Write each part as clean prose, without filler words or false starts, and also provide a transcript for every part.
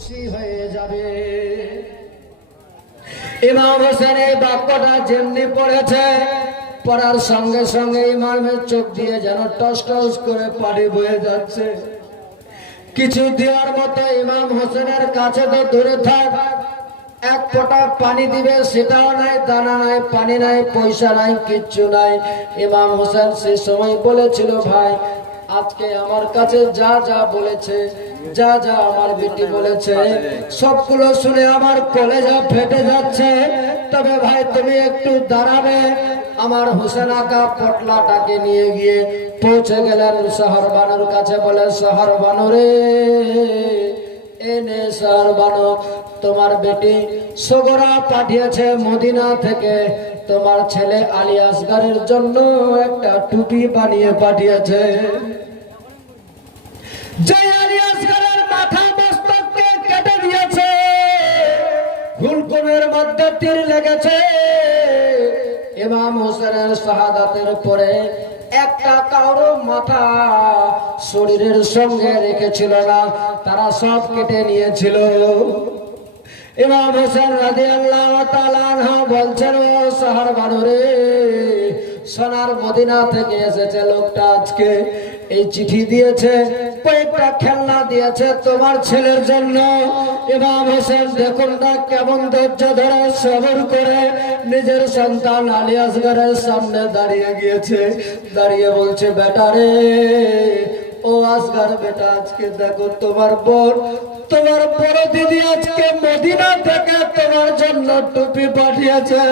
খুশি হয়ে যাবে। ইমাম হোসেন এই বাক্যটা যেমনি পড়েছে, পড়ার সঙ্গে সঙ্গে ইমামের চোখ দিয়ে যেন টস টস করে পানি বয়ে যাচ্ছে। কিছু দেওয়ার মতো ইমাম হোসেনের কাছে তো দূরে থাক, এক ফোঁটা পানি দিবে সেটাও নাই, দানা নাই, পানি নাই, পয়সা নাই, কিচ্ছু নাই। ইমাম হোসেন সে সময় বলেছিল, ভাই আজকে আমার কাছে যা যা বলেছে, যা যা আমার বেটি বলেছে, সবগুলো শুনে আমার কলেজা ফেটে যাচ্ছে। তবে ভাই তুমি একটু দাঁড়াবে। আমার হোসেন আকা পটলাটাকে নিয়ে গিয়ে পৌঁছে গেলেন শহর বানুর কাছে। বলে, শহর বানু রে, এনে শহর বানু, তোমার বেটি সগরা পাঠিয়েছে মদিনা থেকে, তোমার ছেলে আলী আসগরের জন্য একটা টুপি বানিয়ে পাঠিয়েছে। যে আলী আসগরের মাথা মস্তককে কেটে দিয়েছে, হুলকুমের মধ্যে তীর লেগেছে। ইমাম হোসেনের শাহাদাতের পরে একটা কারো মাথা শরীরের সঙ্গে রেখেছিল না, তারা সব কেটে নিয়েছিল। ইমাম হোসেন রাদিয়াল্লাহু তাআলা আনহু বলছেন, ও শহর বানু রে, সোনার মদিনা থেকে এসেছে লোকটা, আজকে এই চিঠি দিয়েছে, কয়েকটা খেলনা দিয়েছে তোমার ছেলের জন্য। ইমাম হোসেন দেখুন না কেমন ধৈর্য ধরে সবর করে নিজের সন্তান আলী আসগরের সামনে দাঁড়িয়ে গিয়েছে। দাঁড়িয়ে বলছে, বেটা রে, ও আসগর বেটা, আজকে দেখো তোমার বোন, তোমার বড় দিদি আজকে মদিনা থেকে তোমার জন্য টুপি পাঠিয়েছে,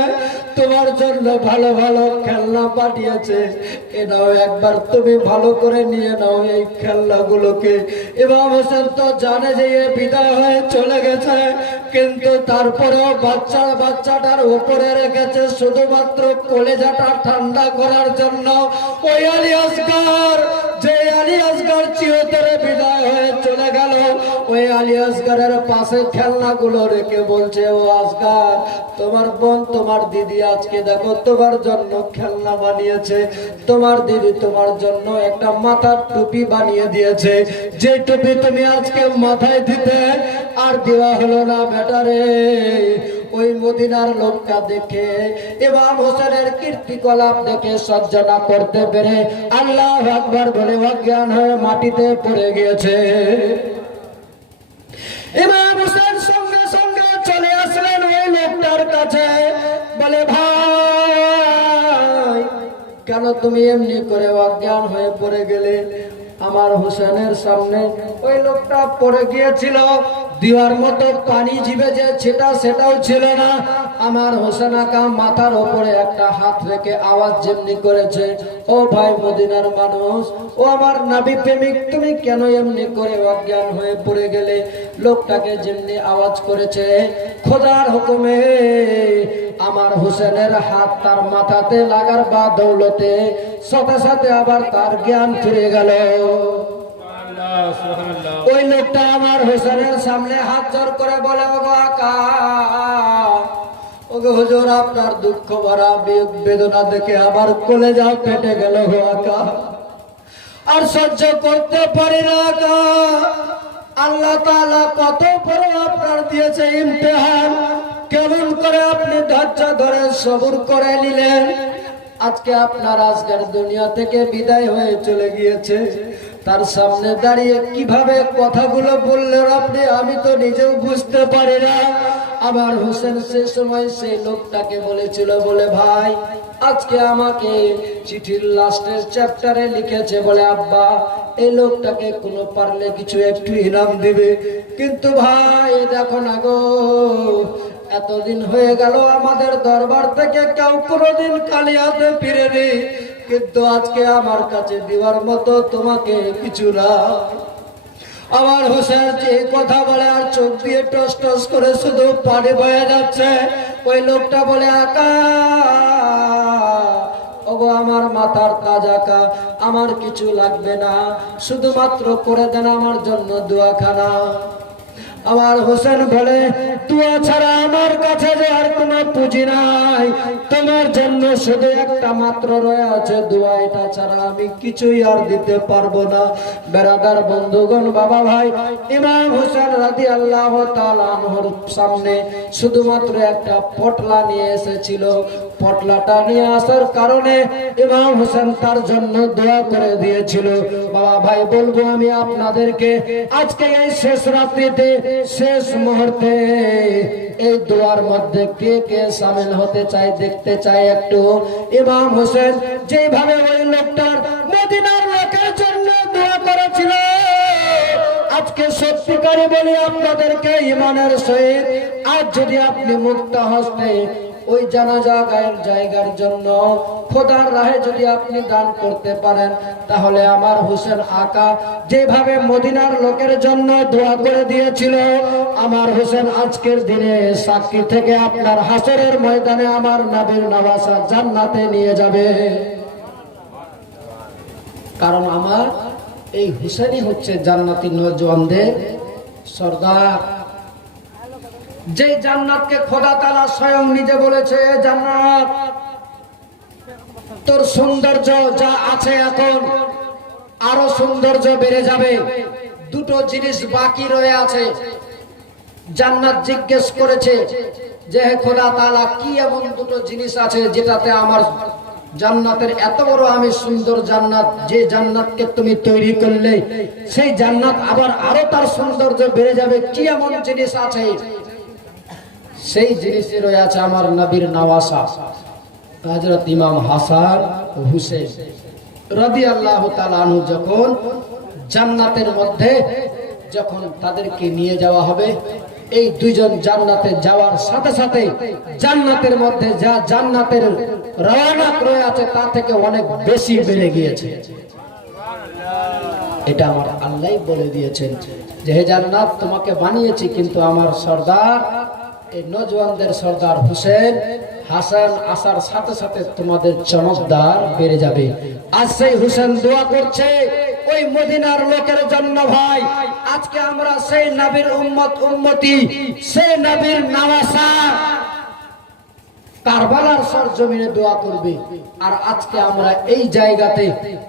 তোমার জন্য ভালো ভালো খেলনা পাঠিয়েছে। এটাও একবার তুমি ভালো করে নিয়ে নাও এই খেলনাগুলোকে। ইমাম হোসেন তো জানে যে এ বিদায় হয়ে চলে গেছে, কিন্তু তারপরেও বাচ্চাটার উপরে রেখেছে শুধুমাত্র কলেজাটা ঠান্ডা করার জন্য। ওই আলী আসগর, যে আলী আসগর চিরতরে বিদায় হয়ে চলে গেল, ওই আলী আসগরের পাশে খেলনাগুলো রেখে বলছে, ও আসগর, তোমার বোন, তোমার দিদি আজকে দেখো তোমার জন্য খেলনা বানিয়েছে, তোমার দিদি তোমার জন্য একটা মাথার টুপি বানিয়ে দিয়েছে, যে টুপি তুমি আজকে মাথায় দিতে আর দেওয়া হলো না। বেটারে, ওই মদিনার লোকটা দেখে, ইমাম হোসেনের কীর্তিকলাপ দেখে সহ্য না করতে পেরে আল্লাহু আকবার বলে অজ্ঞান হয়ে মাটিতে পড়ে গিয়েছে। ইমাম হোসেন সঙ্গে সঙ্গে চলে আসলেন ওই লোকটার কাছে। বলে, ভাই কেন তুমি এমনি করে অজ্ঞান হয়ে পড়ে গেলে? আমার হোসেনের সামনে ওই লোকটা পড়ে গিয়েছিল, দিওয়ার মতো পানি জিবে যে সেটাও ছিল না। আমার হোসেন আকা মাথার ওপরে একটা হাত রেখে আওয়াজ যেমনি করেছে, ও ভাই মদিনার মানুষ, ও আমার নবী প্রেমিক, তুমি কেন এমনি করে অজ্ঞান হয়ে পড়ে গেলে? লোকটাকে যেমনি আওয়াজ করেছে, খোদার হুকুমে আমার হোসেনের হাত তার মাথাতে লাগার বা দৌলতে সাথে সাথে আবার তার জ্ঞান ফিরে গেল। ওই লোকটা আমার হোসেনের সামনে হাত জোর করে বলে, ওগো আকা, ওগো হুজুর, আপনার দুঃখ ভরা বেদনা দেখে আমার কলেজা ফেটে গেল গো আকা, আর সহ্য করতে পারি না আকা। আল্লাহ তাআলা কত বড় আপনার দিয়েছে ইমতিহান, কেমন করে আপনি ধৈর্য ধরে সবর করে নিলেন। আজকে আপনার আজকের দুনিয়া থেকে বিদায় হয়ে চলে গিয়েছে, তার সামনে দাঁড়িয়ে কিভাবে কথাগুলো বললেন আপনি, আমি তো নিজেও বুঝতে পারি না। আমার হোসেন সে সময় সেই লোকটাকে বলেছিল, বলে ভাই আজকে আমাকে চিঠির লাস্টের চ্যাপ্টারে লিখেছে, বলে আব্বা এই লোকটাকে কোনো পারলে কিছু একটু ইনাম দিবে। কিন্তু ভাই দেখো না গো, এতদিন হয়ে গেল আমাদের দরবার থেকে কেউ কোনোদিন খালি হাতে ফিরেনি, কিন্তু আজকে আমার কাছে দেওয়ার মতো তোমাকে কিছু না। আমার হোসেন যে কথা বলে আর চোখ দিয়ে টস টস করে শুধু পানি বয়ে যাচ্ছে। ওই লোকটা বলে, আকা, ওগো আমার মাথার তাজ আকা, আমার কিছু লাগবে না, শুধুমাত্র করে দেন আমার জন্য দোয়াখানা। আমার হোসেন বলে দোয়া ছাড়া আমার কাছে যে আর কোনো পুঁজি নাই, তোমার জন্য শুধু একটা মাত্র রয়ে আছে দোয়া, এটা ছাড়া আমি কিছুই আর দিতে পারবো না। বেরাদার বন্ধুগণ, বাবা ভাই, ইমাম হোসেন রাদিয়াল্লাহু তাআলা আনহুর সামনে শুধুমাত্র একটা পটলা নিয়ে এসেছিল। পটলাটা নিয়ে আসার কারণে ইমাম হোসেন তার জন্য দোয়া করে দিয়েছিল। বাবা ভাই, বলবো আমি আপনাদেরকে আজকে এই শেষ রাত্রিতে, শেষ মুহূর্তে এই দোয়ার মধ্যে কে কে শামিল হতে চাই, দেখতে চাই একটু। ইমাম হোসেন যেভাবে ওই লোকটার, মদিনার লোকের জন্য দোয়া করেছিল, আজকে সত্যিকারে বলি আপনাদেরকে ইমানের সহিত, আজ যদি আপনি মুক্ত হস্তে ওই জায়গার জন্য খোদার রাহে যদি আপনি দান করতে পারেন, তাহলে আমার হোসেন আকা যেভাবে মদিনার লোকের জন্য দোয়া করে দিয়েছিল, আমার হোসেন আজকের দিনে সাক্ষী থেকে আপনার হাসরের ময়দানে আমার নবীর নওয়াসা জান্নাতে নিয়ে যাবে। কারণ আমার এই হুসেনই হচ্ছে জান্নাতি নওজওয়ানদের সর্দার। যে জান্নাতকে খোদা তাআলা স্বয়ং নিজে বলেছে, জান্নাত তোর সৌন্দর্য যা আছে এখন আরো সৌন্দর্য বেড়ে যাবে। দুটো জিনিস বাকি রয়ে আছে। জান্নাত জিজ্ঞেস করেছে যে হে খোদা তাআলা, কি এমন দুটো জিনিস আছে যেটাতে আমার জান্নাতের এত বড় আমি সুন্দর জান্নাত, যে জান্নাতকে তুমি তৈরি করলে সেই জান্নাত আবার আরো তার সৌন্দর্য বেড়ে যাবে, কি এমন জিনিস আছে? সেই জিনিসই রয়ে আছে আমার নবীর নওয়াসা হযরত ইমাম হাসান ও হুসেন রাদিয়াল্লাহু তাআলা আনহু যখন জান্নাতের মধ্যে যখন তাদেরকে নিয়ে যাওয়া হবে, এই দুইজন জান্নাতে যাওয়ার সাথে সাথে জান্নাতের মধ্যে যা জান্নাতের রওয়ানা রয়ে আছে তা থেকে অনেক বেশি বেড়ে গিয়েছে। এটা আমার আল্লাহই বলে দিয়েছেন যে হে জান্নাত, তোমাকে বানিয়েছি, কিন্তু আমার সর্দার, এই নওজওয়ানদের সর্দার হুসেন হাসান আসার সাথে সাথে তোমাদের চমকদার বেড়ে যাবে। আজ সেই হুসেন দোয়া করছে ওই মদিনার লোকের জন্য। ভাই, আজকে আমরা সেই নবীর উম্মতি, সেই নবীর নওয়াসা কারবালার সরজমিনে দোয়া করবে। আর আজকে আমরা এই জায়গাতে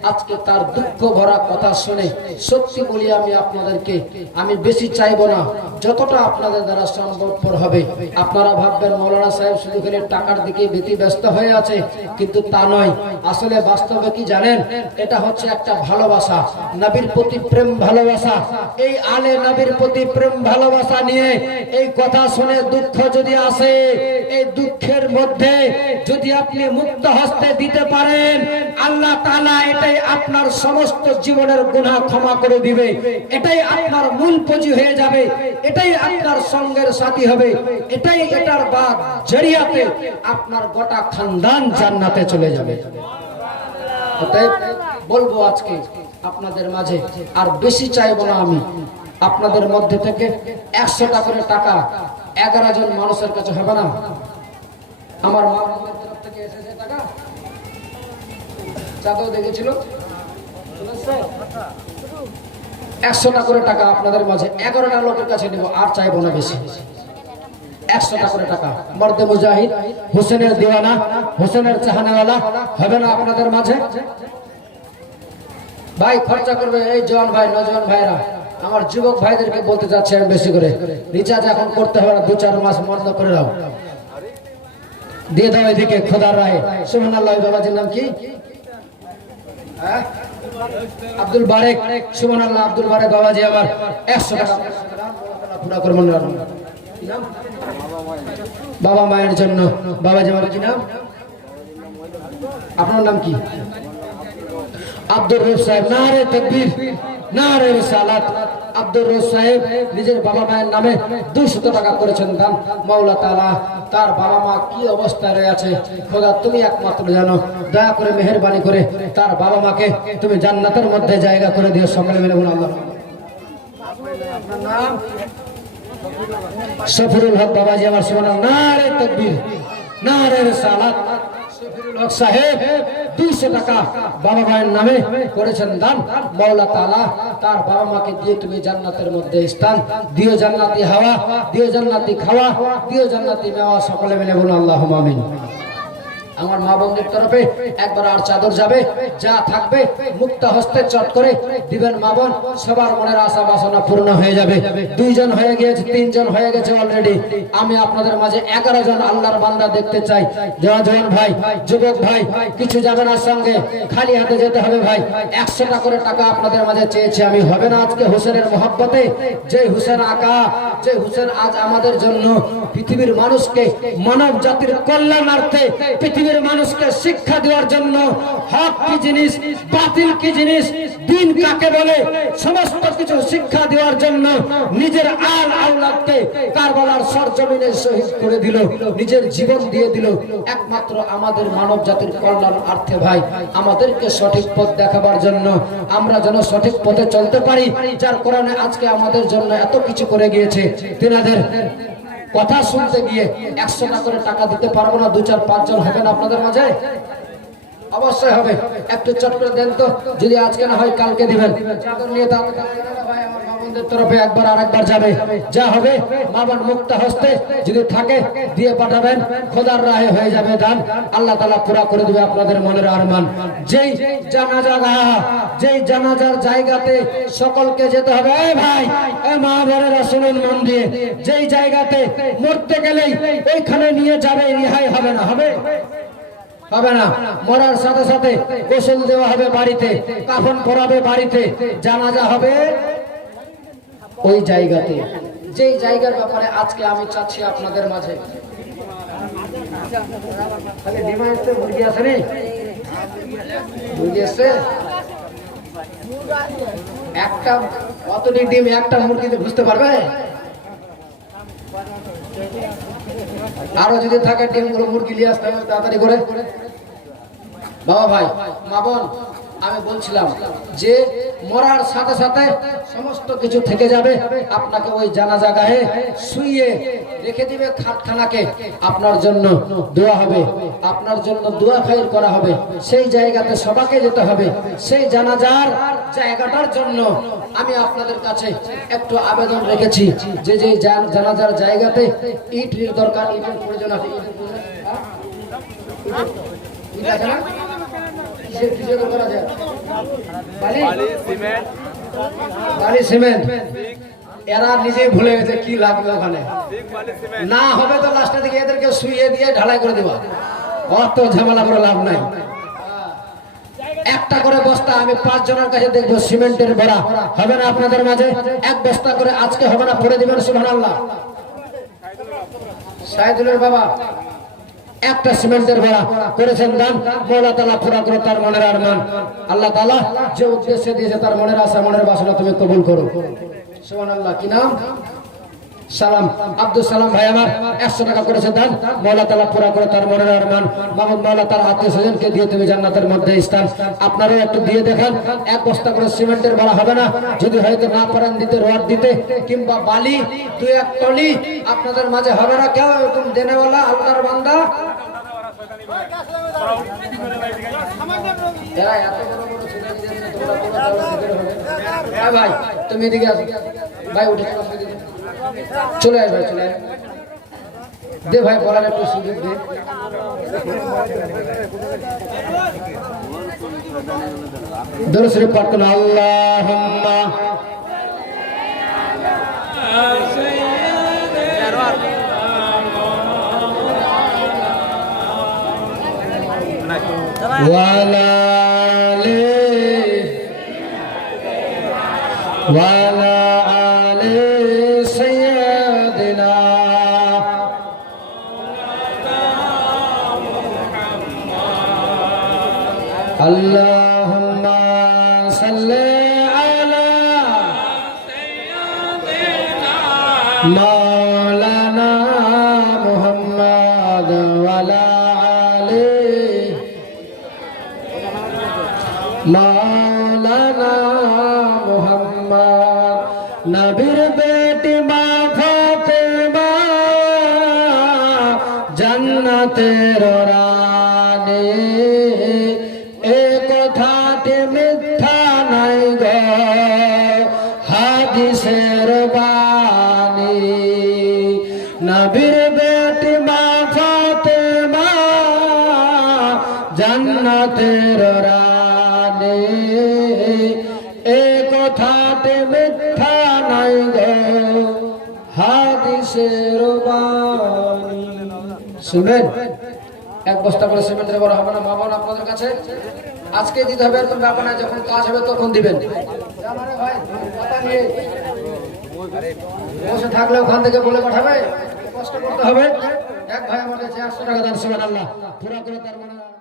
আজকে তার দুঃখ ভরা কথা শুনে সত্যি বলি আমি আপনাদেরকে, আমি বেশি চাইবো না, যতটা আপনাদের দ্বারা সম্ভবপর হবে। আপনারা ভাববেন মৌলানা সাহেব শুধু খালি টাকার দিকে বেশি ব্যস্ত হয়ে আছে, কিন্তু তা নয়। আসলে বাস্তবে কি জানেন, এটা হচ্ছে একটা ভালোবাসা, নবীর প্রতি প্রেম ভালোবাসা। এই আলে নবীর প্রতি প্রেম ভালোবাসা নিয়ে এই কথা শুনে দুঃখ যদি আসে, এই দুঃখের মধ্যে যদি আপনি মুক্ত হস্তে দিতে পারেন, আল্লাহ তাআলা এটাই আপনার সমস্ত জীবনের গুনাহ ক্ষমা করে দিবে। এটাই আপনার মূল পুঁজি হয়ে যাবে, এটাই আপনার সঙ্গের সাথী হবে, এটাই এটার বাদ জরিয়াতে আপনার গোটা খানদান জান্নাতে চলে যাবে। অতএব বলবো আজকে আপনাদের মাঝে, আর বেশি চাইবো না আমি, আপনাদের মধ্যে থেকে 100টা করে টাকা 11 জন মানুষের কাছে হবে না? আমার মামাদের তরফ থেকে এসেছে টাকা, চাঁদও দেখেছিল, 100টা করে টাকা আপনাদের মাঝে 11টা লোকের কাছে নেব, আর চাইবো না বেশি। 100টা করে টাকা, মর্দে মুজাহিদ, হোসেনের দিওয়ানা, হোসেনের চাহানাওয়ালা হবে না আপনাদের মাঝে? ভাই খরচা করবে এই জওয়ান ভাই, নওজওয়ান ভাইরা। আমার যুবক ভাইদেরকে বলতে চাচ্ছি আমি বেশি করে, রিচার্জ এখন করতে হবে না, 2-4 মাস বন্ধ করে দাও, দিয়ে দাও এদিকে খোদার রাহে। সুবহানাল্লাহ। বাবাজির নাম কি? আব্দুল বারেক। সুবহানাল্লাহ, আব্দুল বারেক বাবাজি আমার 100 টাকা পুরা করবেন। বাবা মায়ের জন্য। বাবাজি আমার কি নাম? আপনার নাম কি? আব্দুর রউফ সাহেব। নারে তাকবীর, নারে রিসালাত। আব্দুর রউফ সাহেব নিজের বাবা মায়ের নামে 200 টাকা করেছেন দান। মাওলা তাআলা তার বাবা মা কি অবস্থায় রয়ে আছে খোদা তুমি একমাত্র জানো। দয়া করে মেহেরবানি করে তার বাবা মাকে তুমি জান্নাতের মধ্যে জায়গা করে দিও। সকলে মিলে বলুন আল্লাহ। আপনার নাম? সফিরুল হক বাবাজি আমার। সুবহানাল্লাহ। নারে তাকবীর, নারে রিসালাত। সফিরুল হক সাহেব 200 টাকা বাবা ভাইয়ের নামে করেছেন দান। মাওলা তাআলা তার বাবা মাকে দিয়ে তুমি জান্নাতের মধ্যে স্থান দিও, জান্নাতি হাওয়া দিও, জান্নাতি খাওয়া দিও, জান্নাতি মেওয়া। সকলে মিলে বলুন আল্লাহুম্মা আমিন। আমার মা বোনদের তরফে একবার আর চাদর যাবে, যা থাকবে মুক্ত হস্তে চট করে দিবেন মা বোন। সবার মনের আশা বাসনা পূর্ণ হয়ে যাবে। 2 জন হয়ে গিয়েছে, 3 জন হয়ে গেছে অলরেডি। আমি আপনাদের মাঝে 11 জন আল্লাহর বান্দা দেখতে চাই। জওয়ান ভাই, যুবক ভাই, কিছু যাবে না সঙ্গে, খালি হাতে যেতে হবে ভাই। 100 টাকা করে টাকা আপনাদের মাঝে চেয়েছি আমি। হবে না আজকে হোসেনের মহব্বতে? যে হোসেন আকা, যে হোসেন আজ আমাদের জন্য পৃথিবীর মানুষকে, মানব জাতির কল্যাণার্থে পৃথিবীর মানুষকে শিক্ষা দেওয়ার জন্য হক কি জিনিস, বাতিল কি জিনিস, দিন কাকে বলে, সমস্ত কিছু শিক্ষা দেওয়ার জন্য নিজের আল আওলাদকে কারবালার সরজমিনে শহীদ করে দিল, নিজের জীবন দিয়ে দিল একমাত্র আমাদের মানব জাতির কল্যাণার্থে। ভাই, আমাদেরকে সঠিক পথ দেখাবার জন্য, আমরা যেন সঠিক পথে চলতে পারি, যার কারণে আজকে আমাদের জন্য এত কিছু করে গিয়েছে। তিনাদের কথা শুনতে গিয়ে 100 টাকা করে টাকা দিতে পারবো না। 2, 4, 5 জন হবেন আপনাদের মাঝে? অবশ্যই হবে। একটু চট করে দেন তো, যদি আজকে না হয় কালকে দিবেন। চাদর নিয়ে ভাই আমার মামুনদের তরফে একবার আরেকবার যাবে, যা হবে মামুন মুক্ত হস্তে যদি থাকে দিয়ে পাঠাবেন। খোদার রাহে হয়ে যাবে দান। আল্লাহ তাআলা পুরা করে দিবে আপনাদের মনের আরমান। যেই জানাজার জায়গাতে সকলকে যেতে হবে। এই ভাই, এই মা বোনেরা শুনুন মন দিয়ে, যেই জায়গাতে মরতে গেলেই ওইখানে নিয়ে যাবে, রিহাই হবে না। হবে না। মরার সাথে সাথে গোসল দেওয়া হবে বাড়িতে, কাফন পরাবে বাড়িতে, জানাজা হবে ওই জায়গাতে। যেই জায়গার ব্যাপারে আজকে আমি চাচ্ছি আপনাদের মাঝে। মুরগি আছে নি? মুরগি আছে একটা। কতটি ডিম একটা মুরগিতে বুঝতে পারবে? আরো যদি থাকে ডিমগুলো মুরগি নিয়ে আসতে হবে তাড়াতাড়ি করে। বাবা ভাই, মা বোন, আমি বলছিলাম যে মরার সাথে সাথে সমস্ত কিছু থেকে যাবে। আপনাকে ওই জানাজা গায়ে শুইয়ে রেখে দিবে খাটখানাকে। আপনার জন্য দোয়া হবে, আপনার জন্য দোয়া খাইর করা হবে। সেই জায়গাতে সবাইকে যেতে হবে। সেই জানাজার জায়গাটার জন্য আমি আপনাদের কাছে একটু আবেদন রেখেছি যে যে জানাজার জায়গাতে ইটের দরকার, ইটের প্রয়োজন আছে। ইট আছে না? কিসের দরকার আছে? বালি সিমেন্ট। এরা নিজেই ভুলে গেছে কি লাগবে ওখানে। না হবে তো লাস্টের দিকে এদেরকে শুইয়ে দিয়ে ঢালাই করে দেওয়া। অত ঝামেলা করে লাভ নাই। একটা করে বস্তা আমি 5 জনের কাছে দেখবো সিমেন্টের ভরা। হবে না আপনাদের মাঝে? 1 বস্তা করে আজকে হবে না? পড়ে দিবেন সুবহানাল্লাহ। সাইদুলের বাবা একটা সিমেন্টের ভরা করেছেন দান। মাওলা তাআলা পুরা করে তার মনের আরমান। আল্লাহ তাআলা যে উদ্দেশ্যে দিয়েছে তার মনের আশা, মনের বাসনা তুমি কবুল করো। সুবহানাল্লাহ। কি নাম? সালাম। আব্দুল সালাম ভাই আমার 100 টাকা করেছে দান। মাওলা তাআলা পুরা করে তার মনের আরমান। মাহমুদ মাওলা তার আত্মীয় স্বজনকে দিয়ে তুমি জান্নাতের মধ্যে স্থান। আপনারাও একটু দিয়ে দেখেন। 1 বস্তা করে সিমেন্টের ভরা হবে না? যদি হয়তো না পারেন দিতে, রড দিতে কিংবা বালি 2-1 টলি আপনাদের মাঝে হবে না? কেউ এরকম দেনেওয়ালা আল্লাহর বান্দা? ভাই তুমি এদিকে আসো ভাই, উঠে চলে আয় ভাই, চলে আয়। দে ভাই বলার একটু সুযোগ দে। দরুদ শরীফ পাঠ করুন। আল্লাহুম্মা ওয়ালা আলে সাইয়্যিদিনা আল্লাহুম্মা সাল্লি আলা সাইয়্যিদিনা মাওলানা মুহাম্মদ ওয়ালা আলে মাওলানা মুহাম্মদ। নবীর বেটি মা ফাতেমা জান্নাতের রানী, জান্নাতের বাণী নবীর বেটি মা ফাতেমা জান্নাতের রানী এ কথাতে মিথ্যা নাই গো হাদিসের বাণী শুনবেন এক বস্তা করে সিমেন্টের বড় হবে না মা বোন আপনাদের কাছে আজকে দিতে হবে এরকম ব্যাপার না যখন কাজ হবে তখন দিবেন বসে থাকলে ওখান থেকে বলে পাঠাবে কষ্ট করতে হবে এক ভাই আমার কাছে 100 টাকা দান সুবহানাল্লাহ পুরা করে তার মানে